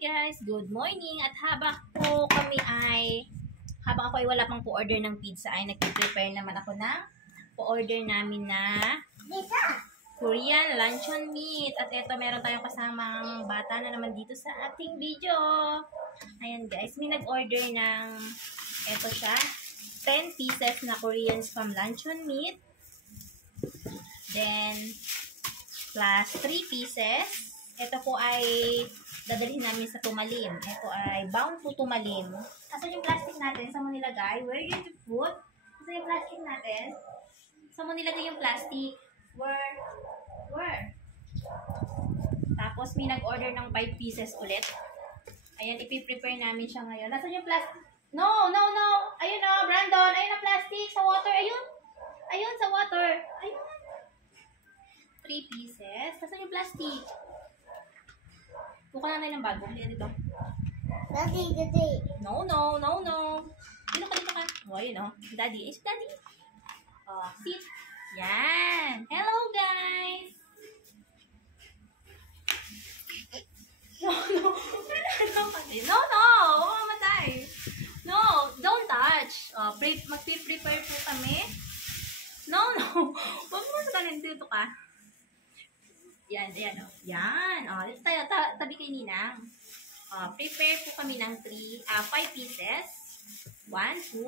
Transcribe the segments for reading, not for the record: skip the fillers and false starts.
guys, good morning. At habang ako ay wala pang po-order ng pizza, ay nag-prepare naman ako ng po-order namin na Korean luncheon meat. At eto, meron tayong kasamang bata na naman dito sa ating video. Ayan guys, may nag-order ng, eto siya, 10 pieces na Korean spam luncheon meat. Then, plus 3 pieces. Ito po ay dadalhin namin sa Tumalim. Ito ay bound to Tumalim. Asan yung plastic natin? Saan mo nilagay? Where you to put? Asan yung plastic natin? Saan mo nilagay yung plastic? Where? Tapos may nag-order ng 5 pieces ulit. Ayan, ipiprepare namin siya ngayon. Asan yung plastic? No! Ayun o, Brandon. Ayun ang plastic sa water. Ayun sa water. Ayun. 3 pieces. Asan yung plastic? Buka na tayo ng bago. Hindi dito. Daddy. No. Dito ka. Oh, ayun o. Daddy. Is daddy? Oh, sit. Yan. Hello, guys. No. Mamatay. No, don't touch. Oh, mag-prepare po kami. No. Huwag mo sa kanin. Dito ka. Yan, o. Yan. O, dito tayo, tabi kay Ninang. O, prepare po kami ng 5 pieces. 1, 2,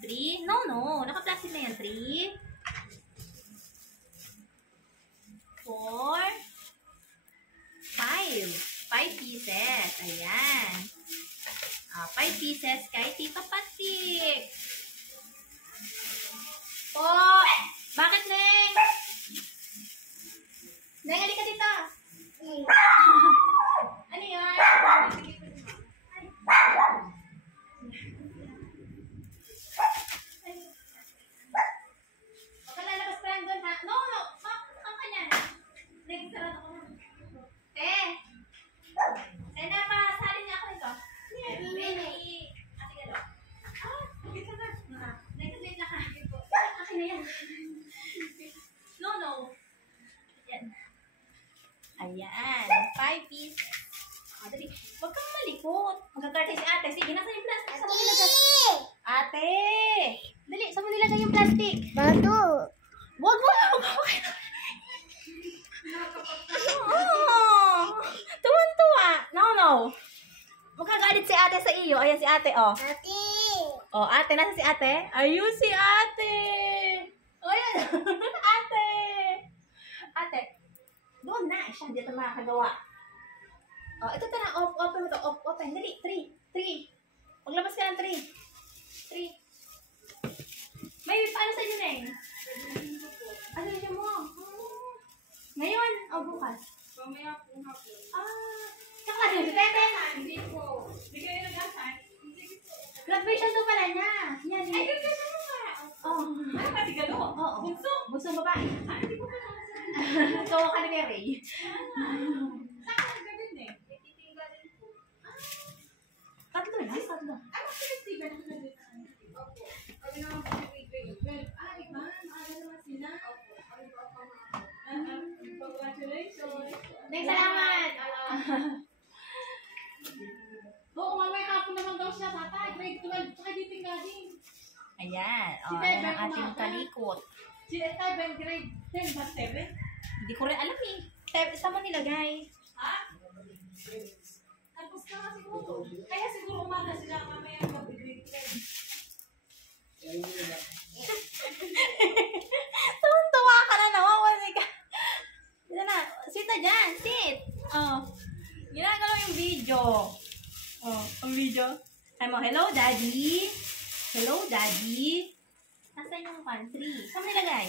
3. No. Naka-plastic na yan. 3, 4, 5. 5 pieces. Ayan. 5 pieces kay Tito Patik. Oh, bakit, Neng? Neng, halika dito. Ano yun? Huwag ka lalabas pa lang doon, ha? No. Ang kanya. Neng, sarado ko na. Napasalin niya ako nito. Baby. Ate Galo. Dito na. Neng, saglit lang ha. Akin na yan. No. Yan. Ayan. 5 pieces. Dali. Huwag kang malikot. Magkakarte si ate. Sige, nasa yung plastic. Saan mo nilagay? Ate! Dali, saan mo nilagay yung plastic? Bato. Huwag mo! Tuwan-tuwa. No. Magkagalit si ate sa iyo. Ayan si ate, oh. Ate. Oh, ate. Nasa si ate? Ayun si ate! Oh, yan. Ate. Doon na. Siya, dito makakagawa. Oh, ito na. Open mo to. Open. Dali. 3. Maglabas ka ng 3. May paano sa inyo, Neng? Ano yun mo? Ngayon o bukas? Mamaya po hapon. Saka din si Tete. Hindi po. Hindi kayo nag-asan? Graduation to pala niya. Yan. Ay, graduation mo nga. Oh. Ano ba, si Galo? Oo. Bunso babae. Hindi ko pa naman. So, ka ni Mary. Saan ka nagagawin eh? Ititingga din po. Tatlo na? Tatlo. Ano si Steven ang nagagawin? Opo. Kami naman po yung grade 12. Iba? Maaga naman sila? Opo. Kami po ang pamahapon. Congratulations. Next, salamat. Oo, mamaya hapon naman daw siya. Tata, grade 12. Tsaka ditingga din. Ayan. Si Ayan Tete ang ating umaga. talikot. Si Steven, grade 10 ba 7? Hindi ko rin alam eh. Saan mo nilagay? Ha? Tapos na nga siguro. Kaya siguro umaga sila mamaya gabi grade 10. Tuwan-tuwa ka na naman. Wala ka. Dito na. Sita dyan. Sit. Oh. Ginagalaw yung video. Oh, ang video. Sabi mo, hello, daddy. Hello, daddy. Nasaan yung 1, 3? Saan mo nilagay?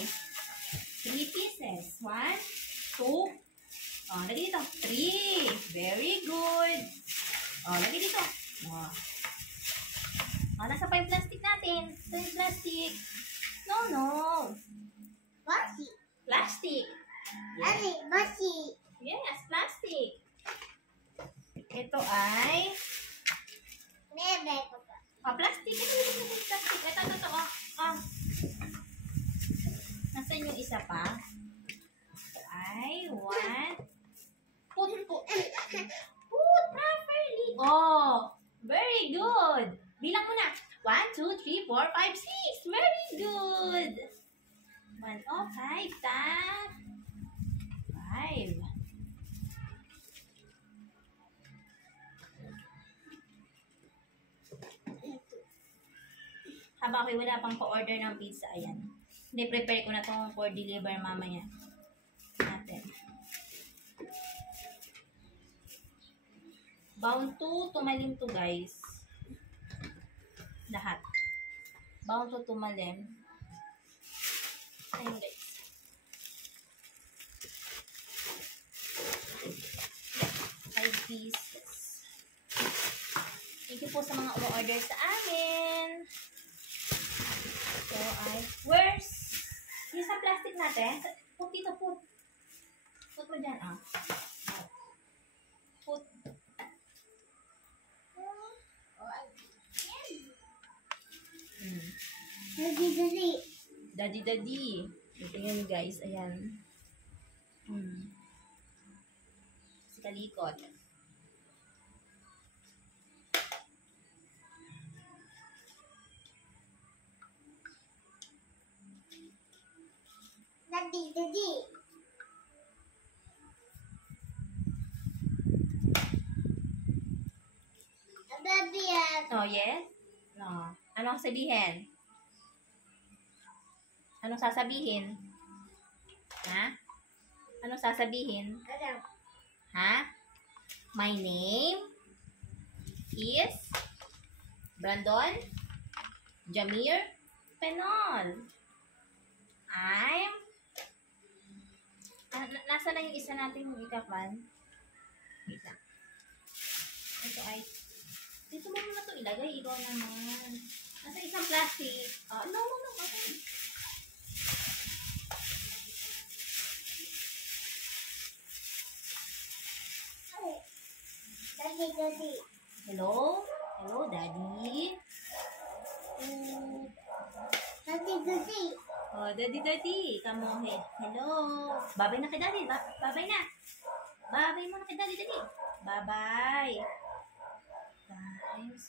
3 pieces. 1, 2. Oh, lagay dito. 3. Very good. Oh, lagay dito. Oh. Oh, nasa pa yung plastic natin. Ito yung plastic. No. Basi. Plastic. Ate, basi. Yes, plastic. Ito ay Bebe ko pa. plastic. Ito. Nasaan yung isa pa? Ito ay 1. Put. Oh, very good. Bilang mo na. 1, 2, 3, 4, 5, 6. Very good. 1, oh, 5, tap. 5. Habang ako'y wala pang pa-order ng pizza, ayan. Hindi, prepare ko na itong for deliver mamaya. Natin. Bound to tumalim to, guys. Lahat. Bound to tumalim. Ayun, guys. Five pieces. Thank you po sa mga order sa amin. So, where's yung sa plastic natin? Put dito, put. Put mo dyan, ah. Put. Daddy. Daddy. Ito yun, guys. Ayan. Sa kalikot. Daddy. Baby, Oh, yes? No. Anong sabihin? Anong sasabihin? Ha? Anong sasabihin? ano? Ha? My name is Brandon Jamir Penol. I'm nasa na yung isa nating ikapan? Wait lang. Ito ay dito mo muna ito ilagay. Ikaw naman. Nasa isang plastic. No. Okay. Daddy. Hello? Hello, Daddy? Daddy. Oh, Daddy. Come on. Hello. Babay na kay Daddy. Babay na. Babay mo na kay Daddy. Bye-bye. Times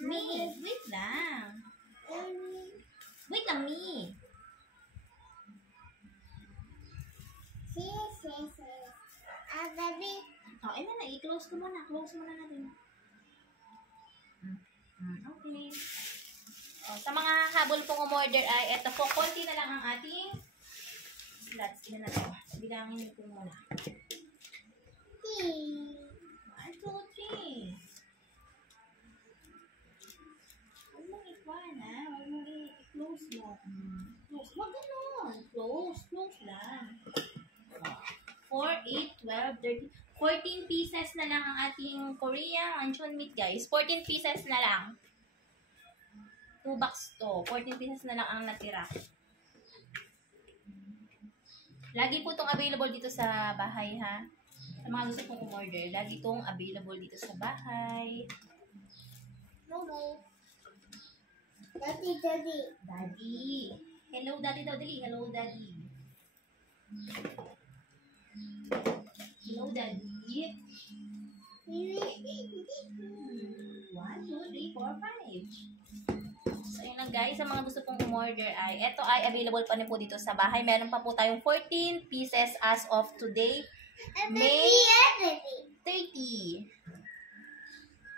2. Me, wait lang. Wait lang, me. Baby. Oh, ayun na. I-close ko muna. Close muna natin. Okay. Oh, sa mga habol pong umorder ay eto po, konti na lang ang ating slots. Ilan na to? Bilangin ko muna. 1, 2, 3. Huwag mong ikwan, ha? Huwag mong i-close mo. Close. Huwag ganun. Close lang. 4, 8, 12, 13. 14 pieces na lang ang ating Korean luncheon meat, guys. 14 pieces na lang. 2 box to. 14 pieces na lang ang natira. Lagi po itong available dito sa bahay, ha? Sa mga gusto pong umorder, lagi itong available dito sa bahay. No. Daddy. Daddy. Hello, Daddy daw, dali. Hello, Daddy. Hello, Daddy. 1, 2, 3, 4, 5. So, yun lang guys. Sa mga gusto pong umorder ay, ito ay available pa rin po dito sa bahay. Meron pa po tayong 14 pieces as of today, May 30.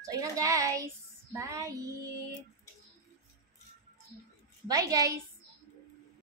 So, yun lang guys. Bye! Bye guys!